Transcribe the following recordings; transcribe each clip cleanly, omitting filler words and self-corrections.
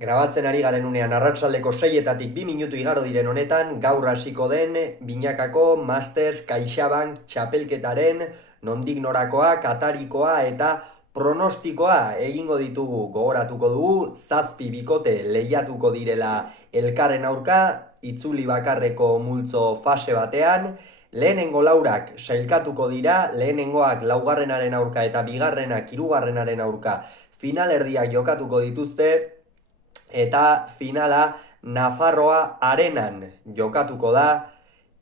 Grabatzen ari garen unean arratsaldeko 6etatik 2 minutu igaro diren honetan, gaur hasiko den binakako Masters CaixaBank txapelketaren nondik norakoa, katarikoa eta pronostikoa egingo ditugu. Gogoratuko dugu, 7 bikote lehiatuko direla elkarren aurka, itzuli bakarreko multzo fase batean. Lehenengo laurak sailkatuko dira, lehenengoak laugarrenaren aurka eta bigarrenak hirugarrenaren aurka finalerdiak jokatuko dituzte. Eta finala Nafarroa Arenan jokatuko da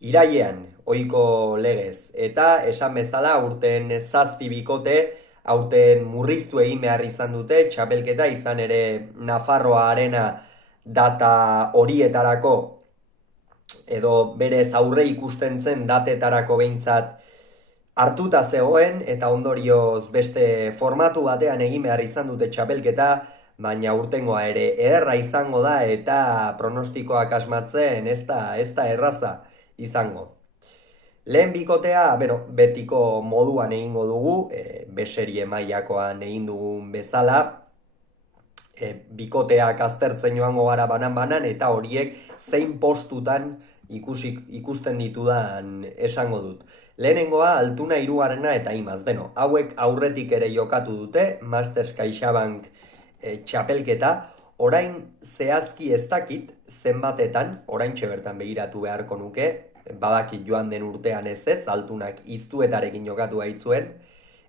irailean, ohiko legez. Eta esan bezala aurten 7 bikote, aurten murriztu egin behar izan dute, txapelketa izan ere Nafarroa Arena data horietarako, edo berez aurre ikusten zen datetarako behintzat hartuta zegoen, eta ondorioz beste formatu batean egin behar izan dute txapelketa, baina urtengoa ere ederra izango da eta pronostikoak asmatzen ez da erraza izango. Lehen bikotea, betiko moduan egingo dugu, beserie mailakoan egin dugun bezala, bikoteak aztertzen joango gara banan-banan eta horiek zein postutan ikusten ditudan esango dut. Lehenengoa, Altuna, hirugarrena eta Imaz. Hauek aurretik ere jokatu dute, Masters CaixaBank txapelketa, orain zehazki ez dakit zenbatetan, oraintxe bertan begiratu beharko nuke, badakit joan den urtean ez, Altunak iztuetarekin jokatu baitzuen,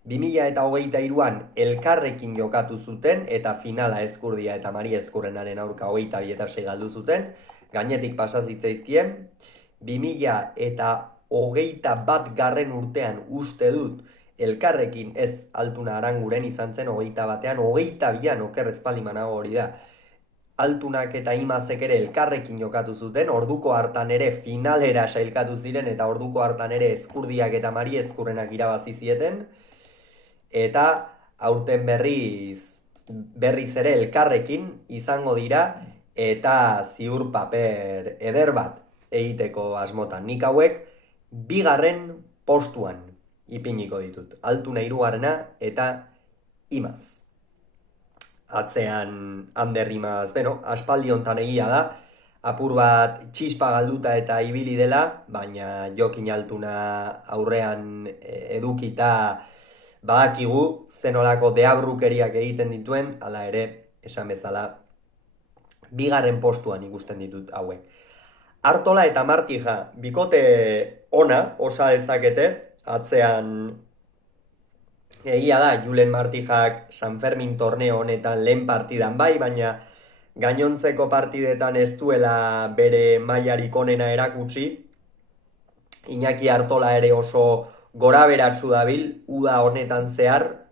2023an elkarrekin jokatu zuten eta finala Ezkurdia eta Mari Ezkurrenaren aurka 22 eta 6 galdu zuten, gainetik pasa zitzaizkien. 2021 garren urtean uste dut elkarrekin ez Altuna Aranguren izan zen 21an, 22an oker espaldimanago hori da. Altunak eta Imazek ere elkarrekin jokatu zuten, orduko hartan ere finalera sailkatu ziren eta orduko hartan ere Ezkurdiak eta Mari Ezkurrenak irabazi zieten. Eta aurten berriz ere elkarrekin izango dira eta ziur paper eder bat egiteko asmotan. Nik hauek bigarren postuan ipiniko ditut. Altuna hirugarrena eta Imaz. Atzean Ander Imaz, aspaldi hontan egia da, apur bat txispa galduta eta ibili dela, baina Jokin Altuna aurrean edukita badakigu zenolako deabrukeriak egiten dituen, hala ere, esan bezala, bigarren postuan ikusten ditut hauek. Artola eta Martija, bikote ona, osa dezakete, atzean egia da, Julen Martijak San Fermin torneo honetan lehen partidan bai, baina gainontzeko partidetan ez duela bere mailarik onena erakutsi. Iñaki Artola ere oso goraberatsu dabil, uda honetan zehar,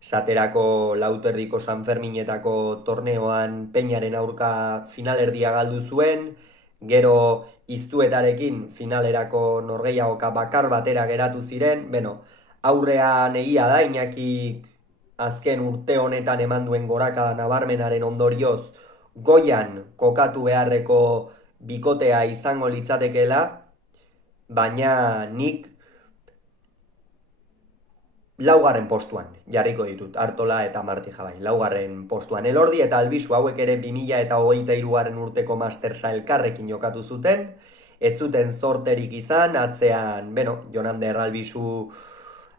esaterako Lauterdiko San Ferminetako torneoan Peñaren aurka finalerdia galdu zuen, gero iztuetarekin finalerako norgehiagoka bakar batera geratu ziren, aurrean egia da, Iñaki azken urte honetan eman duen gorakada nabarmenaren ondorioz goian kokatu beharreko bikotea izango litzatekeela, baina nik laugarren postuan jarriko ditut, Artola eta Martija bai, laugarren postuan. Elordi eta Albizu hauek ere 2023 urteko Mastersa elkarrekin jokatu zuten, ez zuten zorterik izan, atzean, Jonander Albizu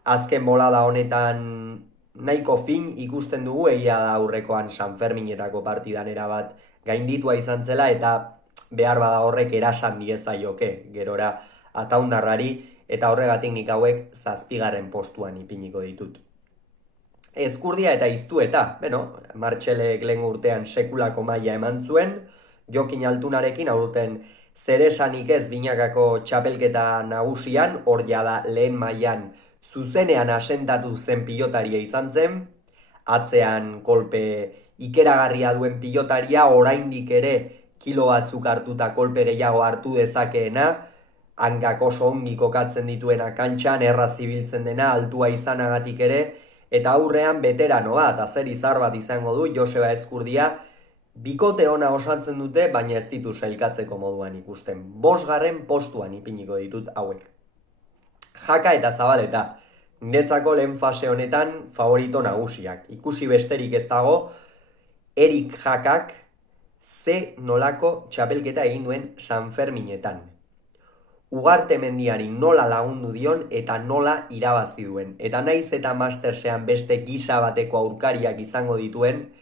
azken bolada honetan nahiko fin ikusten dugu, egia da aurrekoan San Ferminetako partidan erabat gainditua izan zela, eta behar bada horrek erasan diezaioke, gerora ataundarrari, eta horregatik nik hauek 7. postuan ipiniko ditut. Ezkurdia eta iztueta, Martxelek lehen urtean sekulako maila eman zuen, Jokin Altunarekin aurten zeresanik ez binakako txapelketa nagusian, hor jada lehen mailan zuzenean asentatu zen pilotaria izan zen, atzean kolpe ikeragarria duen pilotaria, oraindik ere kilo batzuk hartuta kolpe gehiago hartu dezakeena, hankak oso ongi kokatzen dituena kantxan, erraz ibiltzen dena, altua izanagatik ere, eta aurrean veteranoa, eta zer izar bat izango du, Joseba Ezkurdia, bikote ona osatzen dute, baina ez ditu sailkatzeko moduan ikusten. 5. postuan ipiniko ditut hauek. Jaka eta Zabaleta, niretzako lehen fase honetan favorito nagusiak. Ikusi besterik ez dago, Erik Jakak ze nolako txapelketa egin duen San Ferminetan. Ugarte mendiari nola lagundu dion eta nola irabazi duen. Eta naiz eta Mastersean beste gisa bateko aurkariak izango dituen,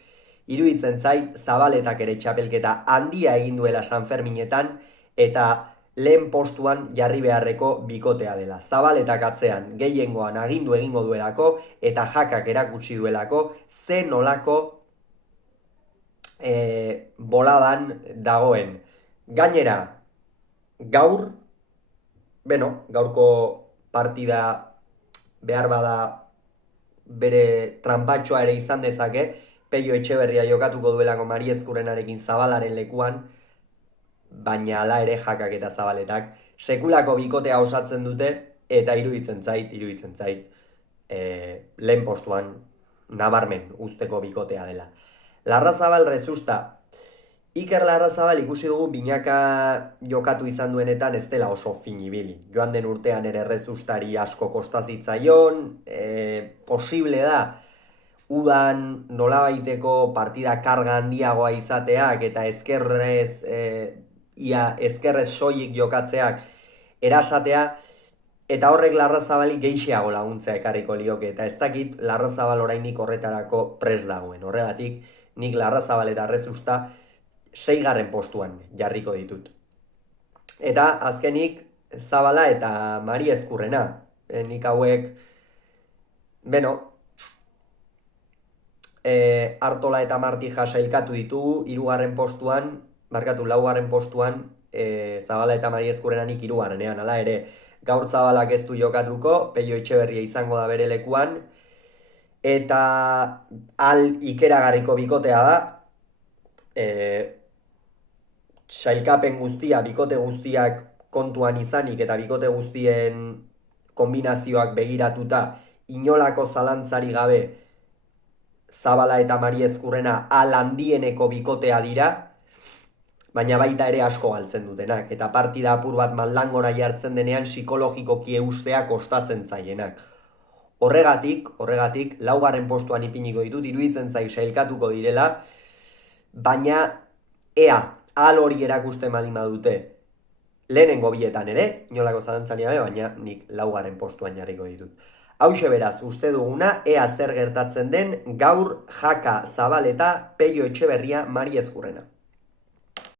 iruditzen zait Zabaletak ere txapelketa handia egin duela San Ferminetan eta lehen postuan jarri beharreko bikotea dela. Zabaletak atzean gehiengoan agindu egingo duelako eta jakak erakutsi duelako ze nolako boladan dagoen. Gainera, gaurko partida behar bada bere trampatxoa ere izan dezake, Pello Etxeberria jokatuko duelako Mari Ezkurrenarekin Zabalaren lekuan, baina hala ere jakak eta Zabaletak sekulako bikotea osatzen dute eta iruditzen zait lehen postuan nabarmen usteko bikotea dela. Larrazabal Rezusta. Iker Larrazabal ikusi dugu binaka jokatu izan duenetan ez dela oso fin ibili. Joan den urtean ere Rezustari asko kostazitzaion, posible da udan nolabaiteko partida karga handiagoa izateak eta ezkerrez soilik jokatzeak erasatea, eta horrek Larrazabali gehixeago laguntzea ekarriko lioke, eta ez dakit Larrazabal orainik horretarako prest dagoen. Horregatik, nik Larrazabal eta Rezusta 6. postuan jarriko ditut. Eta azkenik Zabala eta Mari Ezkurrena. Nik hauek, Artola eta Martija sailkatu ditugu, 3. postuan, 4. postuan, Zabala eta Mari Ezkurrena nik 3. Hala ere, gaur Zabalak ez du jokatuko, Pello Etxeberria izango da bere lekuan, eta ikeragarriko bikotea da, sailkapen guztia, bikote guztiak kontuan izanik eta bikote guztien kombinazioak begiratuta, inolako zalantzari gabe Zabala eta Mari Ezkurrena handieneko bikotea dira, baina baita ere asko galtzen dutenak, eta partida apur bat maldangora jartzen denean psikologikoki eustea kostatzen zaienak. Horregatik, 4. postuan ipiniko ditut, iruditzen zai sailkatuko direla, baina ea, ahal hori erakusten baldin badute, lehenengo bietan ere, inolako zalantzari gabe, baina nik 4. postuan jarriko ditut. Hauxe beraz, uste duguna, ea zer gertatzen den gaur jaka Zabaleta Pello Etxeberria Mari Ezkurrena.